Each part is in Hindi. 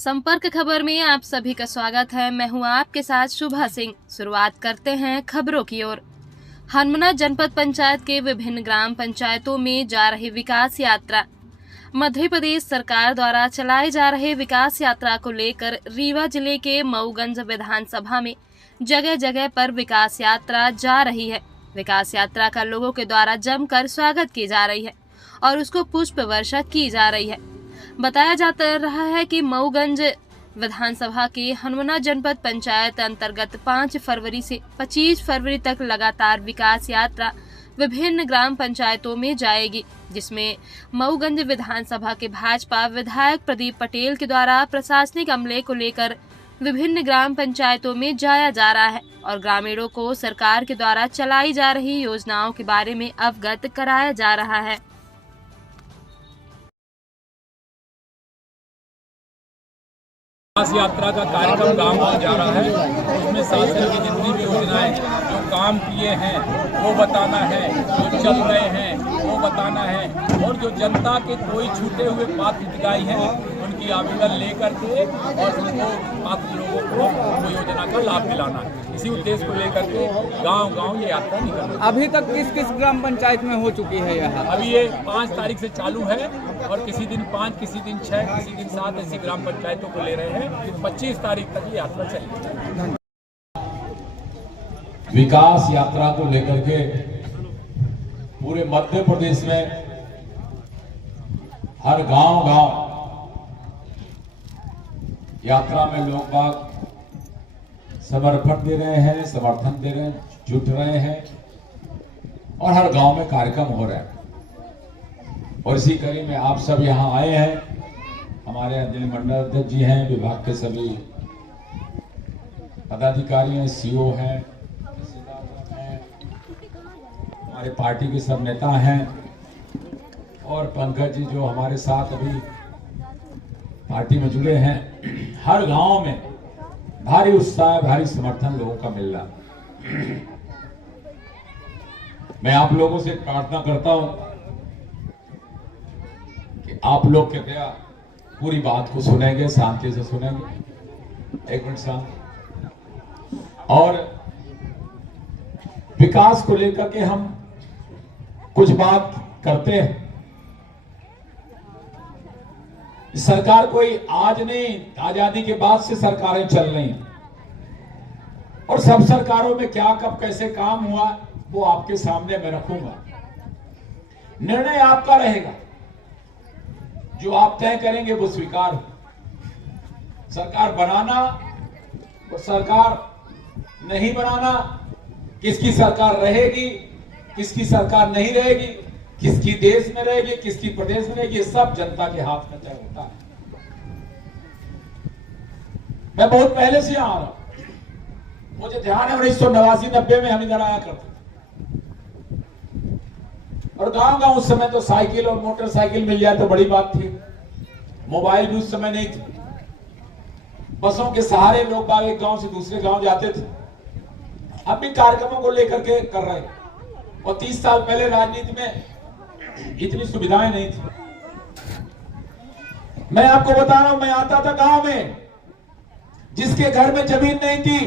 संपर्क खबर में आप सभी का स्वागत है। मैं हूं आपके साथ शुभा सिंह। शुरुआत करते हैं खबरों की ओर। हनुमाना जनपद पंचायत के विभिन्न ग्राम पंचायतों में जा रही विकास यात्रा। मध्य प्रदेश सरकार द्वारा चलाए जा रहे विकास यात्रा को लेकर रीवा जिले के मऊगंज विधानसभा में जगह जगह पर विकास यात्रा जा रही है। विकास यात्रा का लोगों के द्वारा जमकर स्वागत की जा रही है और उसको पुष्प वर्षा की जा रही है। बताया जाता रहा है कि मऊगंज विधानसभा के हनुमाना जनपद पंचायत अंतर्गत 5 फरवरी से 25 फरवरी तक लगातार विकास यात्रा विभिन्न ग्राम पंचायतों में जाएगी, जिसमें मऊगंज विधानसभा के भाजपा विधायक प्रदीप पटेल के द्वारा प्रशासनिक अमले को लेकर विभिन्न ग्राम पंचायतों में जाया जा रहा है और ग्रामीणों को सरकार के द्वारा चलाई जा रही योजनाओं के बारे में अवगत कराया जा रहा है। विकास यात्रा का कार्यक्रम गांव गांव जा रहा है। उसमें शासन की जितनी भी योजनाएं जो काम किए हैं वो बताना है, जो चल रहे हैं वो बताना है और जो जनता के कोई छूटे हुए पात्र दिखाई हैं उनकी आवेदन लेकर के और उनको पात्र लोगों को वो योजना का लाभ दिलाना है। इसी उद्देश्य को लेकर के गांव गांव ये यात्रा निकल। अभी तक किस किस ग्राम पंचायत में हो चुकी है यह? अभी ये 5 तारीख से चालू है और किसी दिन 5, किसी दिन 6, किसी दिन 7 ऐसी ग्राम पंचायतों को ले रहे हैं। 25 तारीख तक ये यात्रा चलेगी। विकास यात्रा को लेकर के पूरे मध्य प्रदेश में हर गांव गांव यात्रा में लोग बाग समर्पण दे रहे हैं, समर्थन दे रहे हैं, जुट रहे हैं और हर गांव में कार्यक्रम हो रहे हैं। और इसी कड़ी में आप सब यहां आए हैं। हमारे अंजलि मंडल अध्यक्ष जी हैं, विभाग के सभी पदाधिकारी हैं, सीओ हैं, हमारे पार्टी के सब नेता हैं और पंकज जी जो हमारे साथ अभी पार्टी में जुड़े हैं। हर गांव में भारी उत्साह, भारी समर्थन लोगों का मिल रहा। मैं आप लोगों से प्रार्थना करता हूं कि आप लोग कृपया पूरी बात को सुनेंगे, शांति से सुनेंगे। एक मिनट शांत। और विकास को लेकर के हम कुछ बात करते हैं। सरकार कोई आज नहीं, आजादी के बाद से सरकारें चल रही हैं और सब सरकारों में क्या कब कैसे काम हुआ वो आपके सामने मैं रखूंगा। निर्णय आपका रहेगा, जो आप तय करेंगे वो स्वीकार हो। सरकार बनाना और सरकार नहीं बनाना, किसकी सरकार रहेगी, किसकी सरकार नहीं रहेगी, किसकी देश में रहेगी, किसकी प्रदेश में रहेगी, ये सब जनता के हाथ में तय होता है। मैं बहुत पहले से यहां आ रहा हूं, मुझे ध्यान है 1989-90 में हम इधर आया करते थे और गांव गांव उस समय तो साइकिल और मोटरसाइकिल मिल जाए तो बड़ी बात थी। मोबाइल भी उस समय नहीं थी। बसों के सहारे लोग बाग एक गांव से दूसरे गांव जाते थे। अब भी कार्यक्रमों को लेकर के कर रहे हैं और 30 साल पहले राजनीति में इतनी सुविधाएं नहीं थी। मैं आपको बता रहा हूं, मैं आता था गांव में, जिसके घर में जमीन नहीं थी,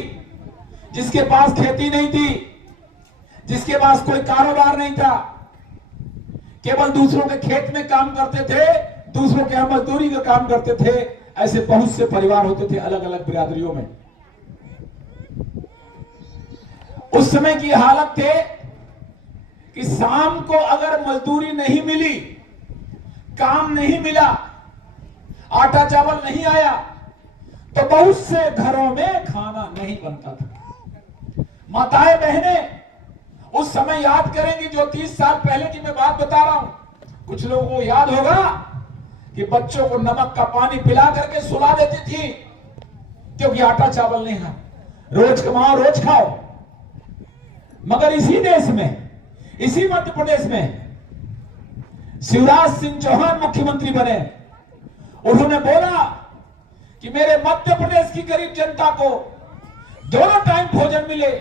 जिसके पास खेती नहीं थी, जिसके पास कोई कारोबार नहीं था, केवल दूसरों के खेत में काम करते थे, दूसरों के यहां मजदूरी का काम करते थे। ऐसे बहुत से परिवार होते थे अलग अलग बिरादरियों में। उस समय की हालत थे कि शाम को अगर मजदूरी नहीं मिली, काम नहीं मिला, आटा चावल नहीं आया तो बहुत से घरों में खाना नहीं बनता था। माताएं बहनें उस समय याद करेंगी, जो 30 साल पहले की मैं बात बता रहा हूं। कुछ लोगों को याद होगा कि बच्चों को नमक का पानी पिला करके सुला देती थी, क्योंकि आटा चावल नहीं है। रोज कमाओ रोज खाओ। मगर इसी देश में, इसी मध्य प्रदेश में शिवराज सिंह चौहान मुख्यमंत्री बने। उन्होंने बोला कि मेरे मध्य प्रदेश की गरीब जनता को दोनों टाइम भोजन मिले,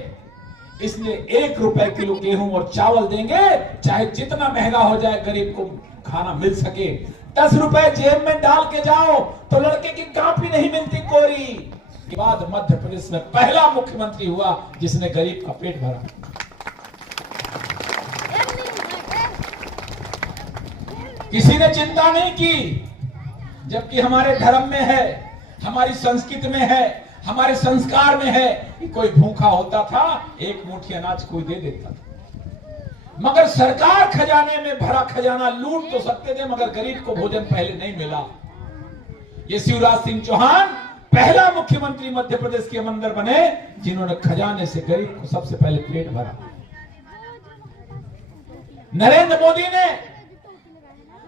इसलिए 1 रुपए किलो गेहूं और चावल देंगे, चाहे जितना महंगा हो जाए, गरीब को खाना मिल सके। 10 रुपए जेब में डाल के जाओ तो लड़के की कापी नहीं मिलती कोरी। के बाद मध्य प्रदेश में पहला मुख्यमंत्री हुआ जिसने गरीब का पेट भरा। किसी ने चिंता नहीं की, जबकि हमारे धर्म में है, हमारी संस्कृति में है, हमारे संस्कार में है कि कोई भूखा होता था, एक मुट्ठी अनाज कोई दे देता था। मगर सरकार खजाने में भरा खजाना लूट तो सकते थे, मगर गरीब को भोजन पहले नहीं मिला। ये शिवराज सिंह चौहान पहला मुख्यमंत्री मध्य प्रदेश के अंदर बने जिन्होंने खजाने से गरीब को सबसे पहले पेट भरा। नरेंद्र मोदी ने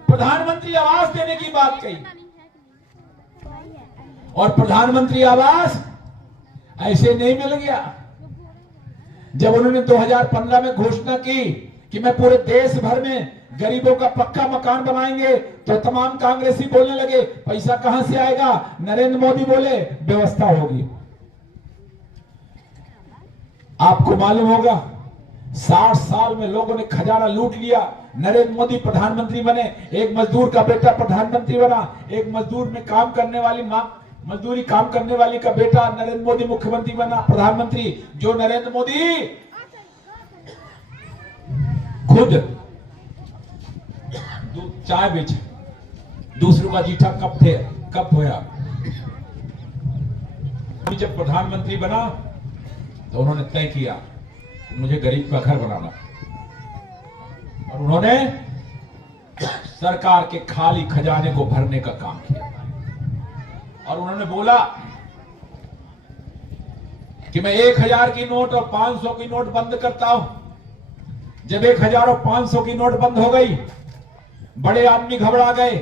प्रधानमंत्री आवास देने की बात कही, और प्रधानमंत्री आवास ऐसे नहीं मिल गया। जब उन्होंने 2015 में घोषणा की कि मैं पूरे देश भर में गरीबों का पक्का मकान बनाएंगे, तो तमाम कांग्रेसी बोलने लगे पैसा कहां से आएगा। नरेंद्र मोदी बोले व्यवस्था होगी। आपको मालूम होगा 60 साल में लोगों ने खजाना लूट लिया। नरेंद्र मोदी प्रधानमंत्री बने, एक मजदूर का बेटा प्रधानमंत्री बना, एक मजदूर में काम करने वाली मजदूरी काम करने वाली का बेटा नरेंद्र मोदी मुख्यमंत्री बना, प्रधानमंत्री। जो नरेंद्र मोदी खुद चाय बेचे, दूसरों का जीठा कब होया। जब प्रधानमंत्री बना तो उन्होंने तय किया मुझे गरीब का घर बनाना, और उन्होंने सरकार के खाली खजाने को भरने का काम किया। और उन्होंने बोला कि मैं 1000 की नोट और 500 की नोट बंद करता हूं। जब 1000 और 500 की नोट बंद हो गई, बड़े आदमी घबरा गए।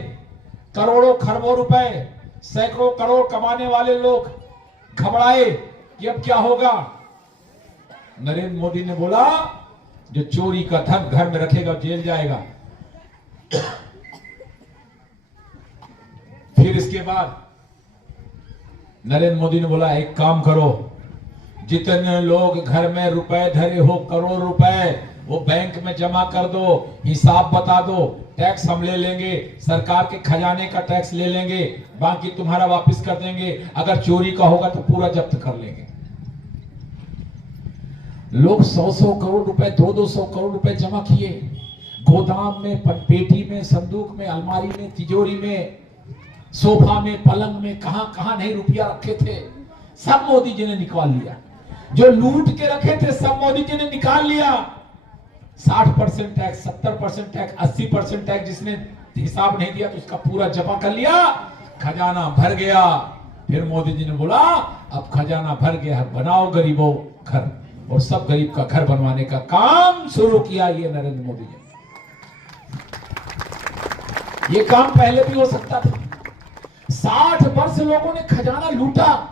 करोड़ों खरबों रुपए, सैकड़ों करोड़ कमाने वाले लोग घबराए कि अब क्या होगा। नरेंद्र मोदी ने बोला जो चोरी का धन घर में रखेगा जेल जाएगा। फिर इसके बाद नरेंद्र मोदी ने बोला एक काम करो, जितने लोग घर में रुपए धरे हो करोड़ रुपए, वो बैंक में जमा कर दो, हिसाब बता दो, टैक्स हम ले लेंगे, सरकार के खजाने का टैक्स ले लेंगे, बाकी तुम्हारा वापस कर देंगे, अगर चोरी का होगा तो पूरा जब्त कर लेंगे। लोग 100-100 करोड़ रुपए, 200-200 करोड़ रुपए जमा किए, गोदाम में, पेटी में, संदूक में, अलमारी में, तिजोरी में, सोफा में, पलंग में, कहां नहीं रुपया रखे थे, सब मोदी जी ने निकाल लिया। जो लूट के रखे थे सब मोदी जी ने निकाल लिया। 60% टैक्स, 70% टैक्स, 80% टैक्स, जिसने हिसाब नहीं दिया तो उसका पूरा जमा कर लिया, खजाना भर गया। फिर मोदी जी ने बोला अब खजाना भर गया है, बनाओ गरीबों घर, और सब गरीब का घर बनवाने का काम शुरू किया ये नरेंद्र मोदी जी। ये काम पहले भी हो सकता था। 60 वर्ष लोगों ने खजाना लूटा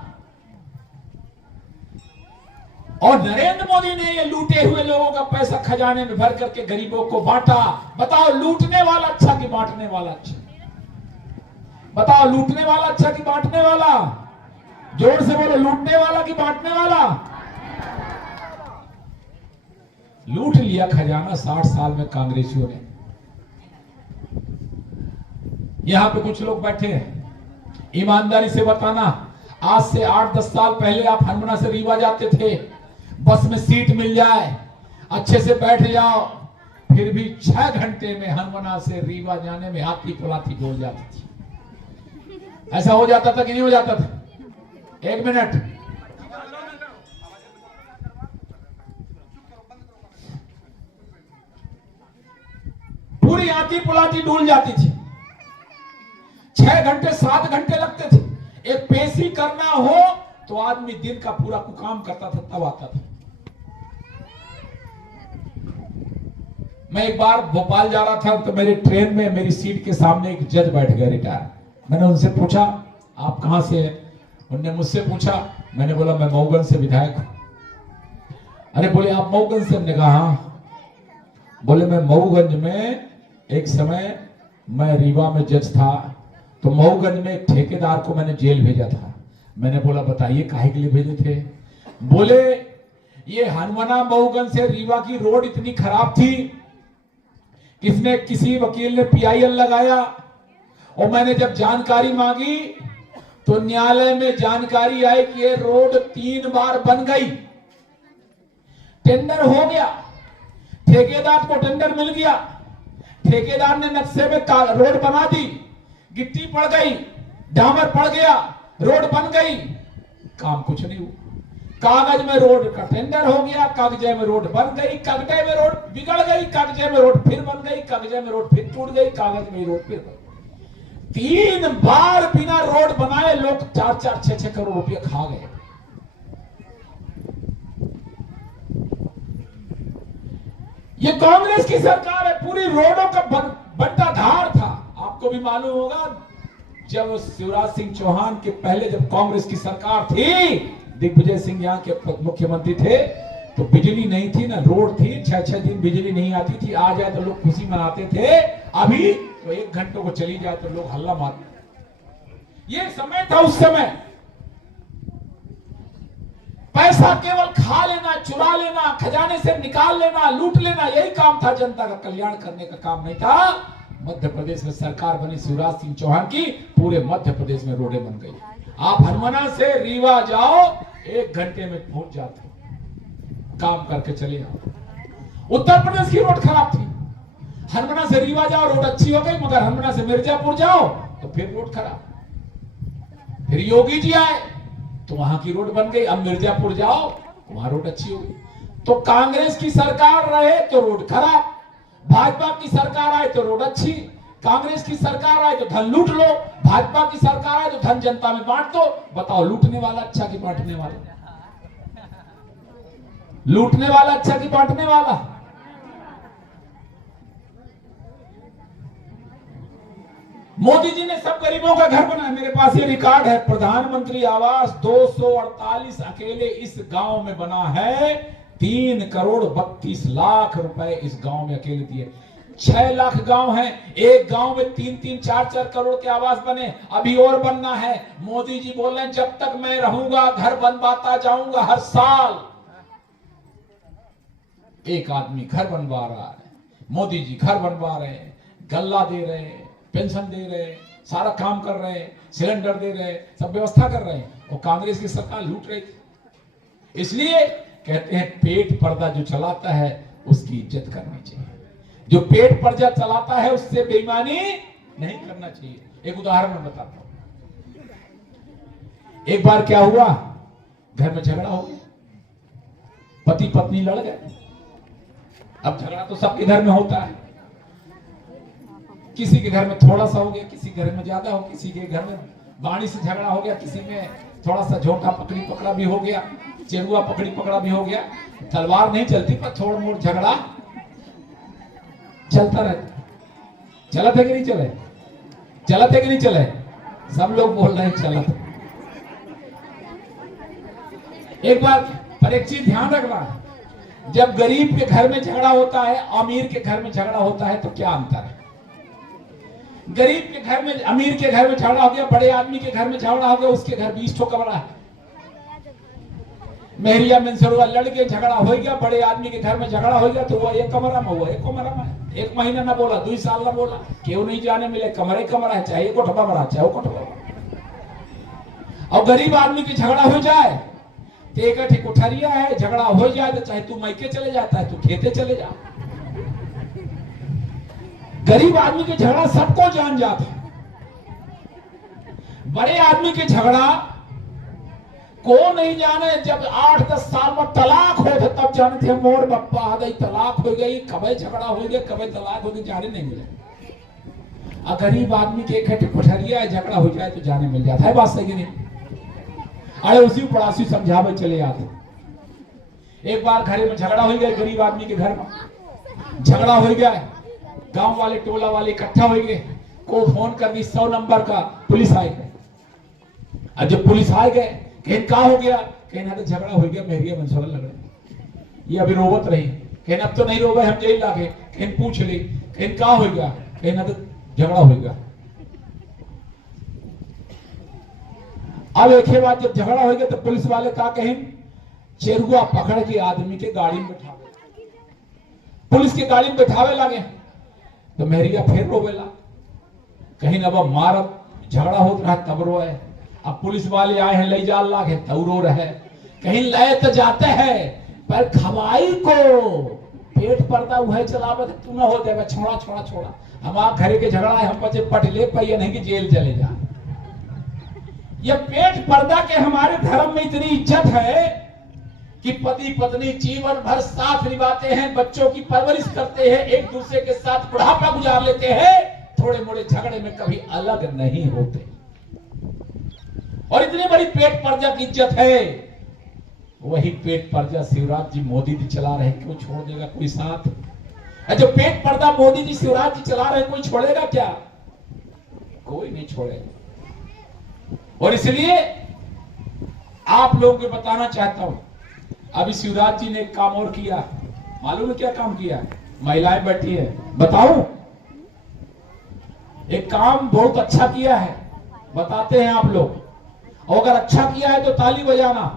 और नरेंद्र मोदी ने ये लूटे हुए लोगों का पैसा खजाने में भर करके गरीबों को बांटा। बताओ लूटने वाला अच्छा कि बांटने वाला अच्छा? बताओ लूटने वाला अच्छा कि बांटने वाला? जोर से बोलो, लूटने वाला कि बांटने वाला? लूट लिया खजाना 60 साल में कांग्रेसियों ने। यहां पे कुछ लोग बैठे हैं, ईमानदारी से बताना, आज से 8-10 साल पहले आप हनुमाना से रीवा जाते थे, बस में सीट मिल जाए, अच्छे से बैठ जाओ, फिर भी 6 घंटे में हनुमाना से रीवा जाने में हाथी पुलाथी बोल जाती थी। ऐसा हो जाता था कि नहीं हो जाता था? 1 मिनट, पूरी हाथी पुलाथी डूल जाती थी। 6 घंटे 7 घंटे लगते थे। एक पेशी करना हो तो आदमी दिन का पूरा काम करता था, तब आता था। मैं एक बार भोपाल जा रहा था तो मेरी ट्रेन में मेरी सीट के सामने एक जज बैठ गए, रिटायर। मैंने उनसे पूछा आप कहां से हैं? उन्होंने मुझसे पूछा, मैंने बोला मैं मऊगंज से विधायक हूं। अरे बोले आप मऊगंज से? हमने कहा हाँ। बोले मैं मऊगंज में एक समय मैं रीवा में जज था, तो मऊगंज में एक ठेकेदार को मैंने जेल भेजा था। मैंने बोला बताइए काहे के लिए भेजे थे? बोले ये हनुमाना मऊगंज से रीवा की रोड इतनी खराब थी, किसी वकील ने PIL लगाया और मैंने जब जानकारी मांगी तो न्यायालय में जानकारी आई कि ये रोड 3 बार बन गई, टेंडर हो गया, ठेकेदार को टेंडर मिल गया, ठेकेदार ने नक्शे में रोड बना दी, गिट्टी पड़ गई, डामर पड़ गया, रोड बन गई, काम कुछ नहीं हुआ। कागज में रोड का टेंडर हो गया, कागजे में रोड बन गई, कागजे में रोड बिगड़ गई, कागजे में रोड फिर बन गई, कागजे में रोड फिर टूट गई, कागज में रोड फिर बन गई। 3 बार बिना रोड बनाए लोग 4-4, 6-6 करोड़ रुपए खा गए। ये कांग्रेस की सरकार है, पूरी रोडों का बंटाधार था। आपको भी मालूम होगा, जब शिवराज सिंह चौहान के पहले जब कांग्रेस की सरकार थी, दिग्विजय सिंह यहाँ के मुख्यमंत्री थे, तो बिजली नहीं थी ना रोड थी, 6-6 दिन बिजली नहीं आती थी। आ जाए तो लोग खुशी मनाते थे, अभी तो 1 घंटे को चली जाए तो लोग हल्ला मारते। ये समय था उस समय। पैसा केवल खा लेना, चुरा लेना, खजाने से निकाल लेना, लूट लेना, यही काम था। जनता का कल्याण करने का काम नहीं था। मध्य प्रदेश में सरकार बनी शिवराज सिंह चौहान की, पूरे मध्य प्रदेश में रोडें बन गई। आप हनुमाना से रीवा जाओ, 1 घंटे में पहुंच जाते, काम करके चले आओ। उत्तर प्रदेश की रोड खराब थी, हनुमाना से रीवा जाओ रोड अच्छी हो गई, मगर हनुमाना से मिर्जापुर जाओ तो फिर रोड खराब। फिर योगी जी आए तो वहां की रोड बन गई, अब मिर्जापुर जाओ वहां रोड अच्छी हो गई। तो कांग्रेस की सरकार रहे तो रोड खराब, भाजपा की सरकार आए तो रोड अच्छी, कांग्रेस की सरकार आए तो धन लूट लो, भाजपा की सरकार आए तो धन जनता में बांट दो। बताओ लूटने वाला अच्छा कि बांटने वाला? लूटने वाला अच्छा कि बांटने वाला? मोदी जी ने सब गरीबों का घर बनाया। मेरे पास ये रिकॉर्ड है, प्रधानमंत्री आवास 248 अकेले इस गांव में बना है। 3 करोड़ 32 लाख रुपए इस गांव में अकेले दिए। 6 लाख गांव हैं, एक गांव में 3-3, 4-4 करोड़ के आवास बने, अभी और बनना है। मोदी जी बोल रहे हैं जब तक मैं रहूंगा घर बनवाता जाऊंगा। हर साल एक आदमी घर बनवा रहा है। मोदी जी घर बनवा रहे हैं, गल्ला दे रहे हैं, पेंशन दे रहे हैं, सारा काम कर रहे हैं, सिलेंडर दे रहे हैं, सब व्यवस्था कर रहे हैं, और कांग्रेस की सरकार लूट रही थी। इसलिए कहते हैं पेट पर्दा जो चलाता है उसकी इज्जत करनी चाहिए, जो पेट पर्दा चलाता है उससे बेईमानी नहीं करना चाहिए। एक उदाहरण मैं बताता हूं। एक बार क्या हुआ, घर में झगड़ा हो गया, पति पत्नी लड़ गए। अब झगड़ा तो सबके घर में होता है, किसी के घर में थोड़ा सा हो गया, किसी के घर में ज्यादा हो, किसी के घर में बाणी से झगड़ा हो गया, किसी में थोड़ा सा झोंका पकड़ी पकड़ा भी हो गया, चेरुआ पकड़ी पकड़ा भी हो गया। तलवार नहीं चलती पर थोड़ा मोड़ झगड़ा चलता रहता। चलत है कि नहीं चले? चलत है कि नहीं चले? सब लोग बोल रहे हैं चलत। एक बार पर एक चीज ध्यान रखना, जब गरीब के घर में झगड़ा होता है, अमीर के घर में झगड़ा होता है, तो क्या अंतर है? गरीब के घर में, अमीर के घर में झगड़ा हो गया, बड़े आदमी के घर में झगड़ा हो गया, उसके घर 20 ठो कमरा है। मेहरिया मंसरुआ लड़ के झगड़ा हो गया, बड़े आदमी के घर में झगड़ा हो गया, तो वो एक कमरा में हुआ, एक कमरा में 1 महीना ना बोला, 2 साल ना बोला, क्यों नहीं जाने मिले, कमरे कमरा है, चाहे कोठबा बड़ा, चाहे वो कोठबा। और गरीब आदमी की झगड़ा हो जाए तो एक ठीक उठरिया है, झगड़ा हो जाए तो चाहे तू मैके चले जाता है, तू खेते चले जा। गरीब आदमी के झगड़ा सबको जान जाता है, बड़े आदमी के झगड़ा को नहीं जाने। जब 8-10 साल में तलाक हो तब जाने थे, मोर बप्पा आ गई, तलाक हो गई, कभी झगड़ा हो गया, कभी तलाक हो गई, जाने नहीं मिले। गरीब आदमी के एक पठरिया झगड़ा हो जाए तो जाने मिल जाता है। बात सही नहीं? अरे उसी पड़ासी समझावे चले आते। एक बार घरे में झगड़ा हो गया, गरीब आदमी के घर में झगड़ा हो गया, गांव वाले टोला वाले इकट्ठा हो गए, को फोन कर दी 100 नंबर का, पुलिस आ गए। अब जब पुलिस आ गए, कहीं क्या हो गया, कहीं तो झगड़ा हो गया, मेहरिया मंसूरा लग रहा, ये अभी रोवत रही, कहीं अब तो नहीं रोवे, हम जेल लागे, कहीं पूछ ली, कहीं क्या हो गया, कहीं ना तो झगड़ा हो गया। अब एक ही बात, जब झगड़ा हो गया तो पुलिस वाले क्या कहें, चेरुआ पकड़ के आदमी के गाड़ी में बैठावे, पुलिस की गाड़ी में बैठावे लगे तो मेहरिया फिर रोवेला, कहीं अब मारब झगड़ा होता रहा तब रोए, अब पुलिस वाले आए हैं ले जा लागे तब रो रहे, कहीं लय तो जाते हैं पर खवाई को पेट पर्दा वह चलावे तू ना हो जाएगा, छोड़ा छोड़ा छोड़ा हमारे घरे के झगड़ा है, हम बच्चे पट ले पाइए नहीं कि जेल चले जा। ये पेट पर्दा के हमारे धर्म में इतनी इज्जत है कि पति पत्नी जीवन भर साथ निभाते हैं, बच्चों की परवरिश करते हैं, एक दूसरे के साथ बुढ़ापा गुजार लेते हैं, थोड़े मोड़े झगड़े में कभी अलग नहीं होते, और इतनी बड़ी पेट पर्दा की इज्जत है। वही पेट पर्दा शिवराज जी मोदी जी चला रहे, क्यों छोड़ देगा कोई साथ? जो पेट पर्दा मोदी जी शिवराज जी चला रहे कोई छोड़ेगा क्या? कोई नहीं छोड़ेगा। और इसलिए आप लोगों को बताना चाहता हूं, अभी शिवराज जी ने एक काम और किया, मालूम है क्या काम किया? महिलाएं बैठी है, बताऊं? एक काम बहुत अच्छा किया है, बताते हैं आप लोग, और अगर अच्छा किया है तो ताली बजाना।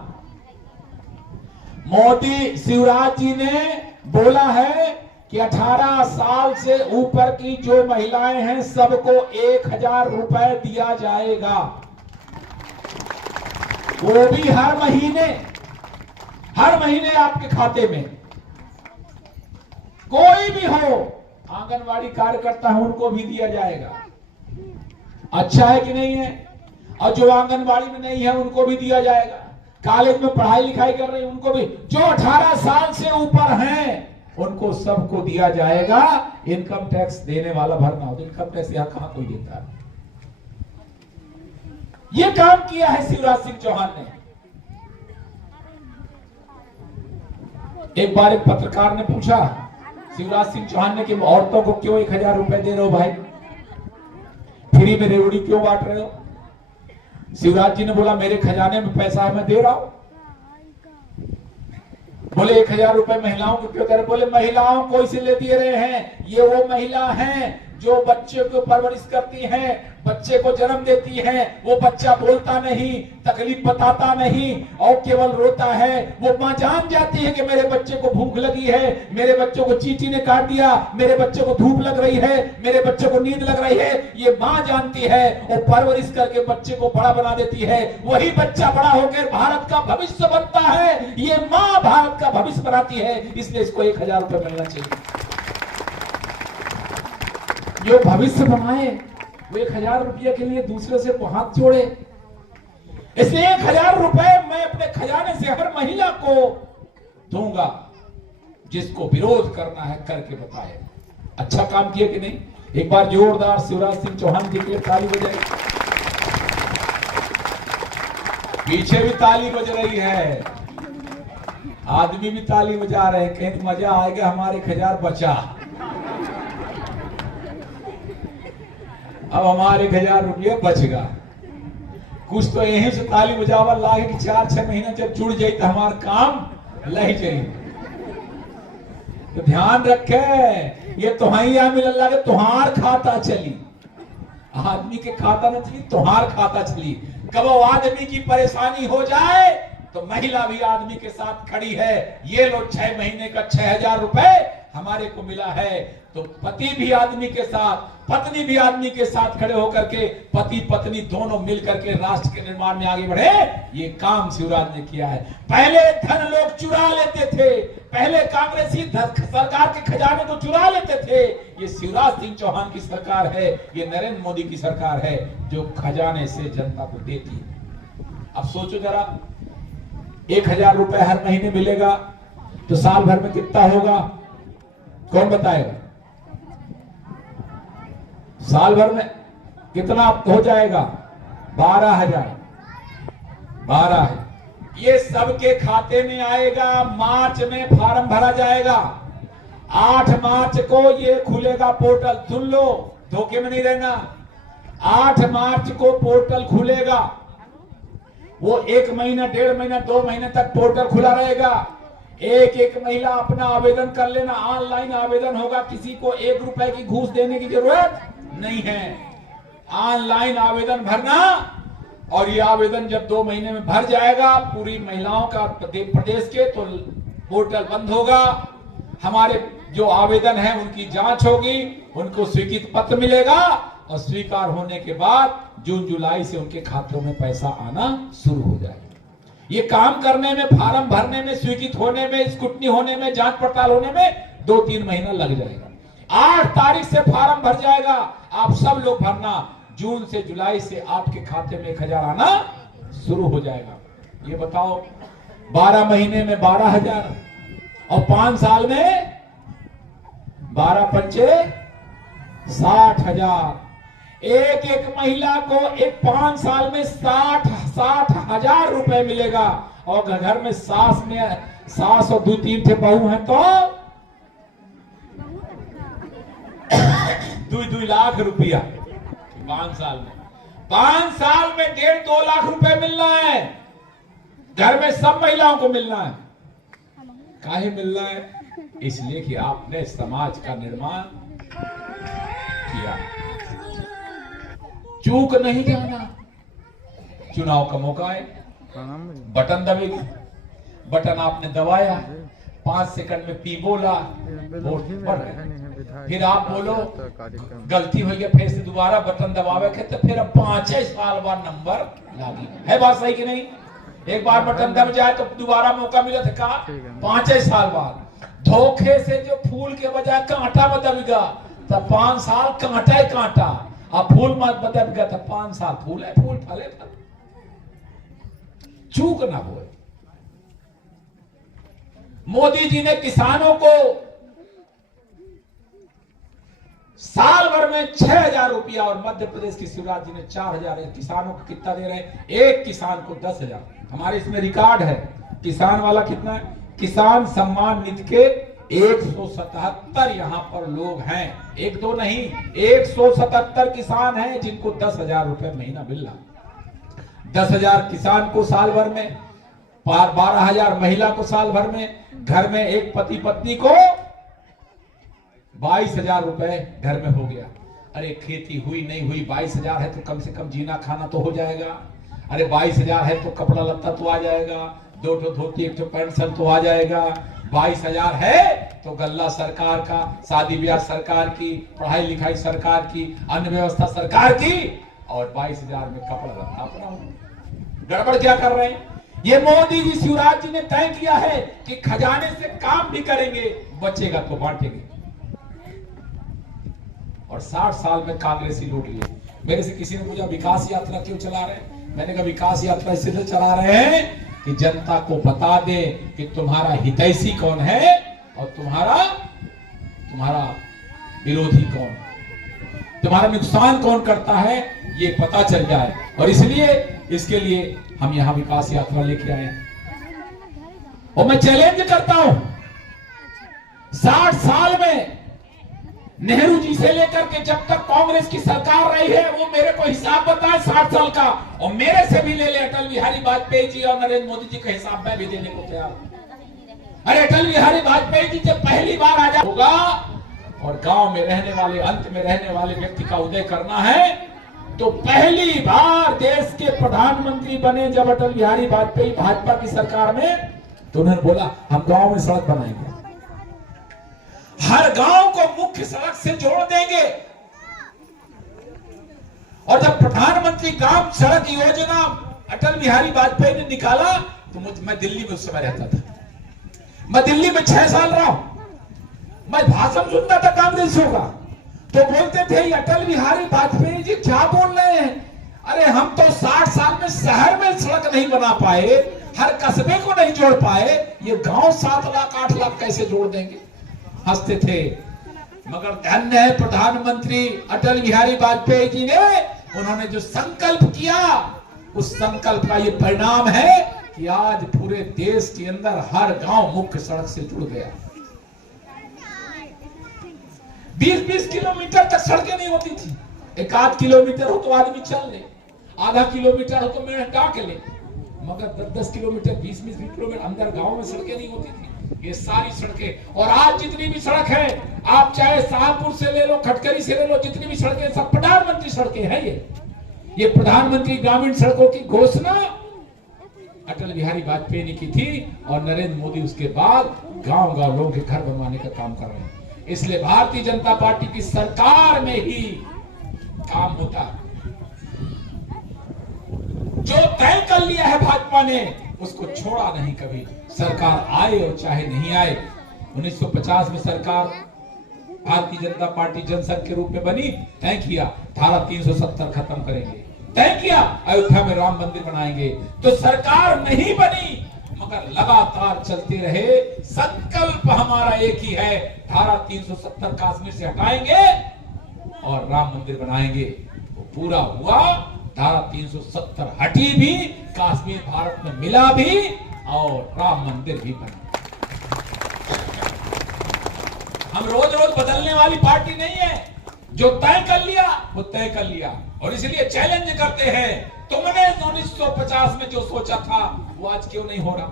मोदी शिवराज जी ने बोला है कि 18 साल से ऊपर की जो महिलाएं हैं सबको 1000 रुपए दिया जाएगा, वो भी हर महीने आपके खाते में। कोई भी हो, आंगनवाड़ी कार्यकर्ता है उनको भी दिया जाएगा। अच्छा है कि नहीं है? और जो आंगनवाड़ी में नहीं है उनको भी दिया जाएगा, कॉलेज में पढ़ाई लिखाई कर रहे हैं उनको भी, जो 18 साल से ऊपर हैं उनको सबको दिया जाएगा। इनकम टैक्स देने वाला भरना हो, इनकम टैक्स यहां कहां कोई देता है? ये काम किया है शिवराज सिंह चौहान ने। एक बार एक पत्रकार ने पूछा शिवराज सिंह चौहान ने कि औरतों को क्यों 1000 रुपए दे रहे हो भाई, फ्री में रेवड़ी क्यों बांट रहे हो? शिवराज जी ने बोला मेरे खजाने में पैसा है, मैं दे रहा हूं। बोले 1000 रुपए महिलाओं को क्यों दे रहे? बोले महिलाओं को इसलिए दे रहे हैं, ये वो महिला हैं जो बच्चे को परवरिश करती हैं, बच्चे को जन्म देती हैं, वो बच्चा बोलता नहीं, तकलीफ बताता नहीं और केवल रोता है। वो मां जान जाती है कि मेरे बच्चे को भूख लगी है, मेरे बच्चे को चींटी ने काट दिया, मेरे बच्चे को धूप लग रही है, मेरे बच्चे को नींद लग रही है, ये मां जानती है और परवरिश करके बच्चे को बड़ा बना देती है। वही बच्चा बड़ा होकर भारत का भविष्य बनता है, ये मां भारत का भविष्य बनाती है, इसलिए इसको 1000 रुपए मिलना चाहिए। जो भविष्य बनाए वो 1000 रुपये के लिए दूसरे से हाथ जोड़े, इसलिए 1000 रुपए मैं अपने खजाने से हर महिला को दूंगा। जिसको विरोध करना है करके बताए। अच्छा काम किया कि नहीं? एक बार जोरदार शिवराज सिंह चौहान जी के लिए ताली बजाई। पीछे भी ताली बज रही है, आदमी भी ताली बजा रहे हैं, कहीं मजा आएगा हमारे 1000 बचा। अब हमारे 1000 रुपये बचेगा। कुछ तो यहीं से ताली बजावा लागे कि 4-6 महीना जब जुड़ जाए तो हमारा काम लही जाए। तो ध्यान रखे, ये तुहाइया मिल लगे तुहार खाता चली, आदमी के खाता न चली, तुहार खाता चली। कब आदमी की परेशानी हो जाए तो महिला भी आदमी के साथ खड़ी है। ये लो 6 महीने का 6000 रुपए हमारे को मिला है, तो पति भी आदमी के साथ, पत्नी भी आदमी के साथ खड़े होकर के पति पत्नी दोनों मिलकर के राष्ट्र के निर्माण में आगे बढ़े। ये काम शिवराज ने किया है। पहले धन लोग चुरा लेते थे, पहले कांग्रेसी सरकार के खजाने को चुरा लेते थे। ये शिवराज सिंह चौहान की सरकार है, ये नरेंद्र मोदी की सरकार है जो खजाने से जनता को देती है। अब सोचो जरा, 1000 रुपए हर महीने मिलेगा तो साल भर में कितना होगा? कौन बताएगा? साल भर में कितना हो जाएगा? 12,000। 12 है, ये सबके खाते में आएगा। मार्च में फॉर्म भरा जाएगा, 8 मार्च को ये खुलेगा पोर्टल। सुन लो, धोखे में नहीं रहना। 8 मार्च को पोर्टल खुलेगा, वो 1 महीना, 1.5 महीना, 2 महीने तक पोर्टल खुला रहेगा। एक महिला अपना आवेदन कर लेना, ऑनलाइन आवेदन होगा, किसी को 1 रुपए की घूस देने की जरूरत नहीं है। ऑनलाइन आवेदन भरना, और ये आवेदन जब 2 महीने में भर जाएगा पूरी महिलाओं का प्रदेश के, तो पोर्टल बंद होगा। हमारे जो आवेदन है उनकी जांच होगी, उनको स्वीकृत पत्र मिलेगा और स्वीकार होने के बाद जून जुलाई से उनके खातों में पैसा आना शुरू हो जाएगा। ये काम करने में, फार्म भरने में, स्वीकृत होने में, स्क्रूटनी होने में, जांच पड़ताल होने में 2-3 महीना लग जाएगा। 8 तारीख से फार्म भर जाएगा, आप सब लोग भरना। जून से जुलाई से आपके खाते में 1000 आना शुरू हो जाएगा। ये बताओ 12 महीने में 12,000 और 5 साल में 12 पंचे 60,000। एक महिला को 5 साल में 60,000 रुपए मिलेगा। और घर में सास और 2-3 थे बहू हैं तो 2 लाख रुपया 5 साल में। 5 साल में 1.5-2 लाख रुपए मिलना है। घर में सब महिलाओं को मिलना है। काहे मिलना है? इसलिए कि आपने समाज का निर्माण किया। चूक नहीं जाना। चुनाव का मौका है, बटन दबेगा, बटन आपने दबाया, 5 सेकंड में पी बोला, वोट पड़ गया। फिर आप बोलो गलती हो गई, फिर से दोबारा बटन दबावे के, तो फिर 5 साल बाद नंबर लागी है। बात सही कि नहीं? एक बार बटन दब जाए तो दोबारा मौका मिला था का 5 साल बाद। धोखे से जो फूल के बजाय कांटा में दबेगा तो 5 साल कांटा ही कांटा, अब फूल मत बदल गया तो 5 साल फूल है, फूल फले था। चूक ना हो। मोदी जी ने किसानों को साल भर में 6,000 रुपया और मध्य प्रदेश की शिवराज जी ने 4,000। किसानों को कितना दे रहे हैं? एक किसान को 10,000। हमारे इसमें रिकॉर्ड है। किसान वाला कितना है? किसान सम्मान निधि के 177 यहाँ पर लोग हैं, 1-2 नहीं, 177 किसान हैं जिनको 10,000 रुपए महीना मिल रहा। 10,000 किसान को साल भर में, 12,000 महिला को साल भर में, घर में एक पति पत्नी को 22,000 रुपए घर में हो गया। अरे खेती हुई नहीं हुई, 22,000 है तो कम से कम जीना खाना तो हो जाएगा। अरे 22,000 है तो कपड़ा लत्ता तो आ जाएगा, 2 धोती 1 पेंशन तो आ जाएगा। 22,000 है तो गल्ला सरकार का, शादी ब्याह सरकार की, पढ़ाई लिखाई सरकार की, अन्न व्यवस्था सरकार की, और 22,000 में कपड़ा लत्ता अपना। गड़बड़ क्या कर रहे हैं? ये मोदी जी, शिवराज जी ने तय किया है कि खजाने से काम भी करेंगे, बचेगा तो बांटेंगे। और 60 साल में कांग्रेसी लूट लिए। मेरे से किसी ने पूछा विकास यात्रा क्यों चला रहे हैं? मैंने कहा विकास यात्रा इसलिए चला रहे हैं कि जनता को बता दे कि तुम्हारा हितैषी कौन है और तुम्हारा विरोधी कौन, तुम्हारा नुकसान कौन करता है, ये पता चल जाए। और इसलिए इसके लिए हम यहां विकास यात्रा लेके आए। और मैं चैलेंज करता हूं, 60 साल में नेहरू जी से लेकर के जब तक कांग्रेस की सरकार रही है, वो मेरे को हिसाब बताए 60 साल का, और मेरे से भी ले ले अटल बिहारी वाजपेयी जी और नरेंद्र मोदी जी का हिसाब मैं भी देने को तैयार हूं। अरे अटल बिहारी वाजपेयी जी जब पहली बार आजाद होगा और गांव में रहने वाले, अंत में रहने वाले व्यक्ति का उदय करना है, तो पहली बार देश के प्रधानमंत्री बने जब अटल बिहारी वाजपेयी भाजपा की सरकार में, तो उन्होंने बोला हम गांव में सड़क बनाएंगे, हर गांव को मुख्य सड़क से जोड़ देंगे। और जब प्रधानमंत्री ग्राम सड़क योजना अटल बिहारी वाजपेयी ने निकाला, तो मैं दिल्ली में उस समय रहता था, मैं दिल्ली में 6 साल रहा हूं, मैं भाषण सुनता था कांग्रेसियों का, तो बोलते थे अटल बिहारी वाजपेयी जी क्या बोल रहे हैं? अरे हम तो 60 साल में शहर में सड़क नहीं बना पाए, हर कस्बे को नहीं जोड़ पाए, ये गांव 7 लाख 8 लाख कैसे जोड़ देंगे? हंसते थे। मगर धन्य है प्रधानमंत्री अटल बिहारी वाजपेयी जी ने, उन्होंने जो संकल्प किया, उस संकल्प का ये परिणाम है कि आज पूरे देश के अंदर हर गांव मुख्य सड़क से जुड़ गया। 20-20 किलोमीटर तक सड़कें नहीं होती थी। 1-8 किलोमीटर हो तो आदमी चल ले, आधा किलोमीटर हो तो मेरे डाक ले, मगर 10-10 किलोमीटर 20-20 किलोमीटर अंदर गांव में सड़कें नहीं होती थी। ये सारी सड़कें, और आज जितनी भी सड़क है, आप चाहे शाहपुर से ले लो, खटकरी से ले लो, जितनी भी सड़कें सब प्रधानमंत्री सड़कें हैं। ये प्रधानमंत्री ग्रामीण सड़कों की घोषणा अटल बिहारी वाजपेयी ने की थी और नरेंद्र मोदी उसके बाद गांव गांव लोगों के घर बनवाने का काम कर रहे हैं। इसलिए भारतीय जनता पार्टी की सरकार में ही काम होता है। जो तय कर लिया है भाजपा ने उसको छोड़ा नहीं कभी, सरकार आए और चाहे नहीं आए। 1950 में सरकार भारतीय जनता पार्टी जनसंघ के रूप में बनी, तय किया धारा 370 खत्म करेंगे, तय किया अयोध्या में राम मंदिर बनाएंगे। तो सरकार नहीं बनी मगर लगातार चलते रहे। संकल्प हमारा एक ही है, धारा 370 कश्मीर से हटाएंगे और राम मंदिर बनाएंगे। वो पूरा हुआ, धारा 370 हटी भी, कश्मीर भारत में मिला भी और राम मंदिर भी बना। हम रोज रोज बदलने वाली पार्टी नहीं है। जो तय कर लिया वो तय कर लिया और इसलिए चैलेंज करते हैं, तुमने 1950 में जो सोचा था वो आज क्यों नहीं हो रहा?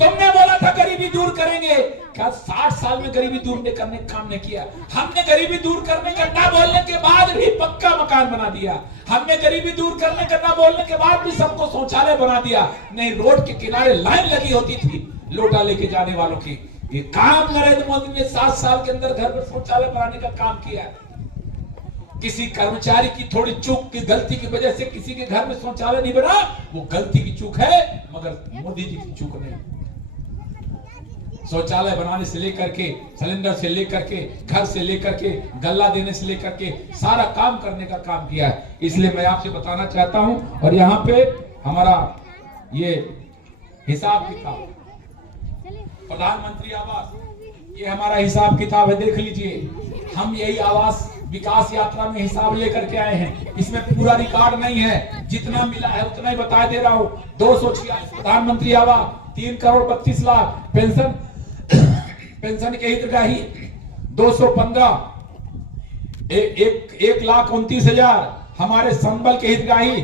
तुमने बोला था गरीबी दूर करेंगे, क्या 60 साल में गरीबी दूर करने का काम नहीं किया? हमने गरीबी दूर करने का ना बोलने के बाद भी पक्का मकान बना दिया। हमने गरीबी दूर करने का ना बोलने के बाद भी सबको शौचालय बना दिया। नहीं, रोड के किनारे लाइन लगी होती थी लोटा लेके जाने वालों की। ये काम नरेंद्र मोदी ने 7 साल के अंदर घर में शौचालय बनाने का काम किया है। किसी कर्मचारी की थोड़ी चूक की गलती की वजह से किसी के घर में शौचालय नहीं बना, वो गलती की चूक है मगर मोदी जी की चूक नहीं। शौचालय बनाने से लेकर के, सिलेंडर से लेकर के, घर से लेकर के, गल्ला देने से लेकर के सारा काम करने का काम किया है। इसलिए मैं आपसे बताना चाहता हूं, और यहाँ पे हमारा ये हिसाब किताब, प्रधानमंत्री आवास, ये हमारा हिसाब किताब है, देख लीजिए। हम यही आवास विकास यात्रा में हिसाब लेकर के आए हैं। इसमें पूरा रिकॉर्ड नहीं है, जितना मिला है उतना ही बता दे रहा हूं। 246 प्रधानमंत्री आवास, 3 करोड़ 32 लाख पेंशन के हितग्राही, 215 1,29,000 हमारे संबल के हितग्राही।